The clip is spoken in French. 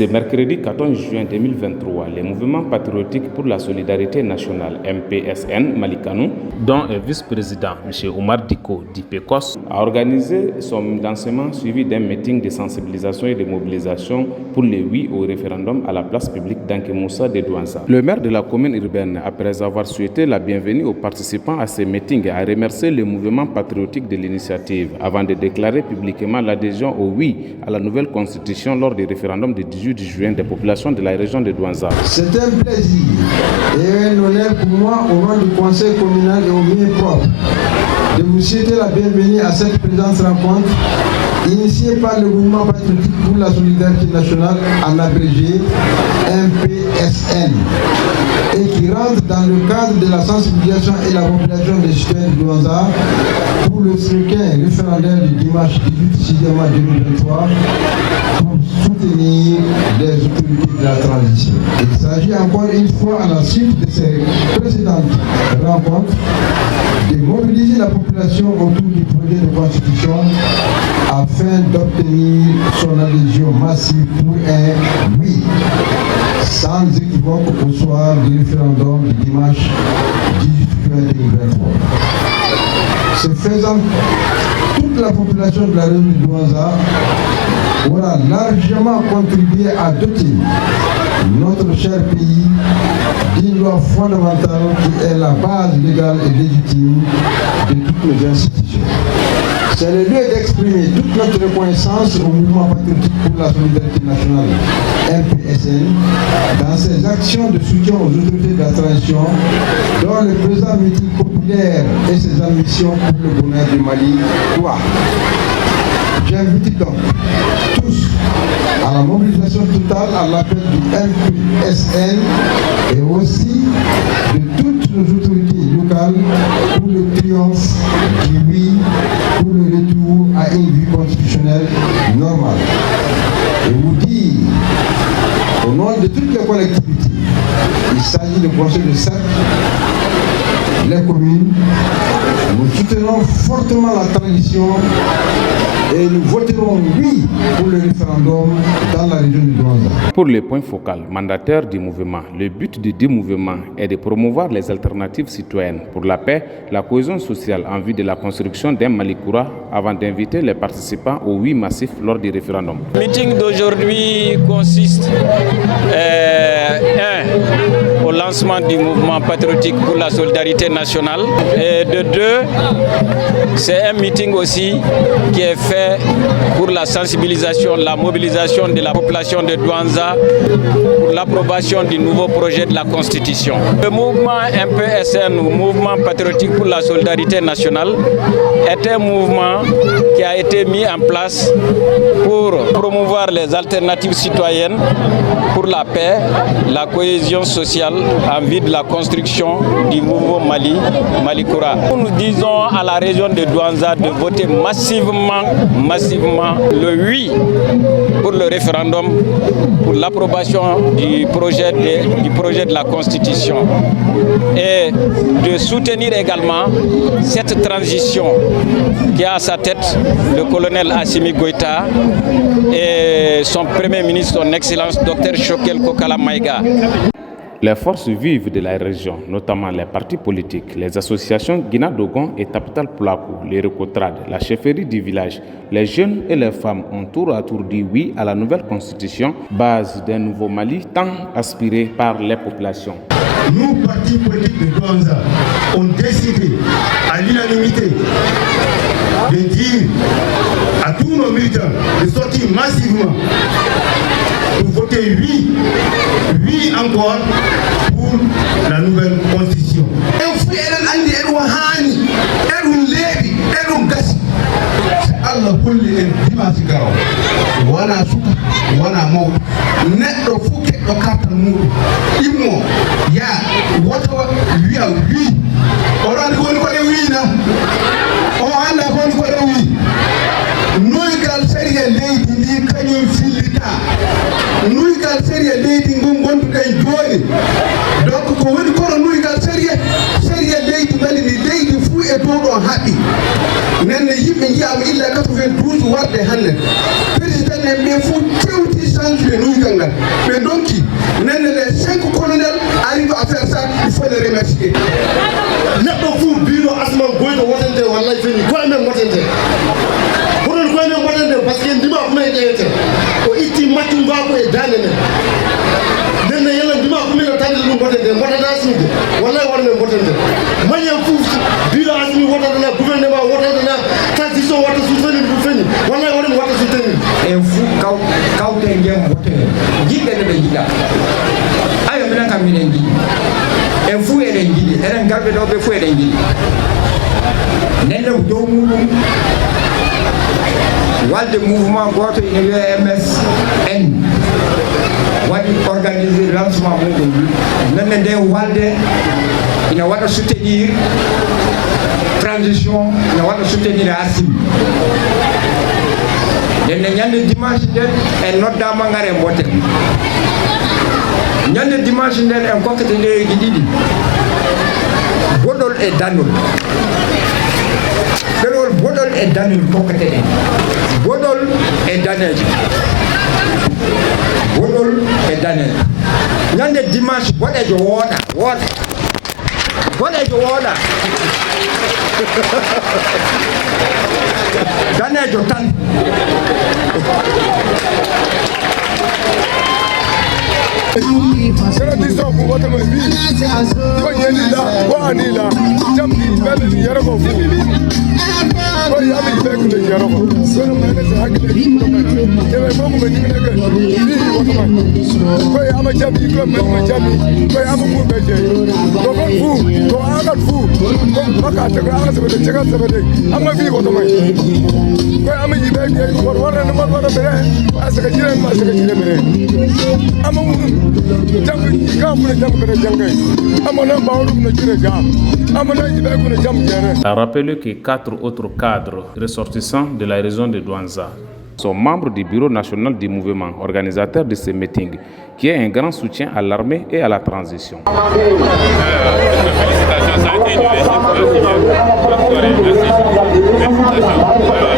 Ce mercredi 14 juin 2023, le mouvement patriotique pour la solidarité nationale MPSN Malikanou, dont est vice-président M. Omar Diko d'IPECOS, a organisé son lancement suivi d'un meeting de sensibilisation et de mobilisation pour le oui au référendum à la place publique d'Ankemoussa de Douanza. Le maire de la commune urbaine, après avoir souhaité la bienvenue aux participants à ce meeting, a remercié le mouvement patriotique de l'initiative avant de déclarer publiquement l'adhésion au oui à la nouvelle constitution lors du référendum du 18 juin des populations de la région de Douanza. C'est un plaisir et un honneur pour moi, au nom du conseil communal et au mien propre, de vous souhaiter la bienvenue à cette présente rencontre initiée par le mouvement patriotique pour la solidarité nationale, en abrégé MPSN, et qui rentre dans le cadre de la sensibilisation et la mobilisation des citoyens de Douanza pour le scrutin référendaire du dimanche 18 juin 2023 pour soutenir les autorités de la transition. Il s'agit encore une fois, à la suite de ces précédentes rencontres, de mobiliser la population autour du projet de constitution afin d'obtenir son adhésion massive pour un oui, sans équivoque au soir du référendum du dimanche 18 juin 2023. Ce faisant, toute la population de la région de Douanza aura largement contribué à doter notre cher pays d'une loi fondamentale qui est la base légale et légitime de toutes nos institutions. C'est le lieu d'exprimer toute notre reconnaissance au mouvement patriotique pour la solidarité nationale MPSN dans ses actions de soutien aux autorités de la transition, dont le présent meeting populaire et ses ambitions pour le bonheur du Mali doit. J'invite donc tous à la mobilisation totale à l'appel du MPSN et aussi de toutes nos autorités locales pour le triomphe du oui, pour le retour à une vie constitutionnelle normale. Et vous dire, au nom de toutes les collectivités, il s'agit du conseil de cercle, les communes, nous soutenons fortement la transition et nous voterons oui pour le référendum dans la région de Douanza. Pour le point focal mandataire du mouvement, le but du mouvement est de promouvoir les alternatives citoyennes pour la paix, la cohésion sociale en vue de la construction d'un Malikoura avant d'inviter les participants au oui massif lors du référendum. Le meeting d'aujourd'hui consiste au lancement du mouvement patriotique pour la solidarité nationale et de deux, c'est un meeting aussi qui est fait pour la sensibilisation, la mobilisation de la population de Douanza pour l'approbation du nouveau projet de la Constitution. Le mouvement MPSN, mouvement patriotique pour la solidarité nationale, est un mouvement qui a été mis en place pour promouvoir les alternatives citoyennes pour la paix, la cohésion sociale en vue de la construction du nouveau Mali, Malikoura. Nous disons à la région de Douanza de voter massivement le oui pour le référendum, pour l'approbation du projet de la Constitution et de soutenir également cette transition qui a à sa tête le colonel Assimi Goïta et son premier ministre, son Excellence Dr Choguel Kokala Maïga. Les forces vives de la région, notamment les partis politiques, les associations Guina Dogon et Tapital Poulakou, les Recotrades, la chefferie du village, les jeunes et les femmes ont tour à tour dit oui à la nouvelle constitution, base d'un nouveau Mali tant aspiré par les populations. Nous, partis politiques de Douanza, ont décidé à l'unanimité de dire à tous nos militants de sortir massivement pour voter oui encore pour la nouvelle constitution. Allah kulli en dimanche garaw wana suka wana mawdo neddo fuke do kartal muɗum immo ya woto wiya wi o rani woni ko de wiina o anda ko woni ko de wi nuygal sariya leydi ndi kañum fillita nuygal sariya leydi ngon gonduɗen joni donc ko woni kono nuygal sariya leydi mali ni leydi fuu e dow ɗon haɓɓi nenne yimɓe jiyama illa 92 warde hannde président en ɓe fof tewti change nuygal ngal ɓe donki nenne les 5 colonel arrive à faire ça il faut les remercier neɗɗo fof biro asman goyɗo wotante wallay feni koye men wotante honon koye men wotante par ce que ndima kumen ƴeyete o itti maccu ngako e dande men nenne yalla ndima kumino tande ɗum wotante wotata suude wallay won men wotante mañen fof biro asmi wotatana gouvernement wotatana transition wata soutenu ɗum feni wallay wonen wata soutenu en fuu kawte ngem wote jiɗɗe nde ɓe jiɗa ayo minen kam minen jiɗi en fuu eɗen jiɗi eɗen garɓe ɗo ɓe fuu eɗen jiɗi nenden dow muɗum walde mouvement goto ine wiye MSN waɗi organisé lancement muɗum nenne nde walde ina waɗa soutenir transition ina waɗa soutenir Assimi nenne ñande dimanche nden en noddama ngare mbote ñande dimanche nden en kokkete leydi ɗiɗi boɗol e danol ɗerol boɗol e danol kokkete en boɗol e danejo boɗol e danejo ñande dimanche boɗejo wooɗa boɗejo wooɗa danejo tan tradition ko wata mai bi ko yeni la ko anila jamdi bele ni yaro ko fu ko yami be ko yaro ko so no mane sa hakle ko mai e be mo be ni ne ga ni wata mai ko ama jami ko me ma jami ko ama mu be je ko ko fu ko aga fu ko maka ta ga aga se be ga se be ama bi wata mai ko ama yi be ko wara no ma wara be asa ga jire ma asa ga jire be ama mu A rappelé que 4 autres cadres ressortissants de la région de Douanza sont membres du bureau national du mouvement organisateur de ce meeting, qui est un grand soutien à l'armée et à la transition. Félicitations, ça a été une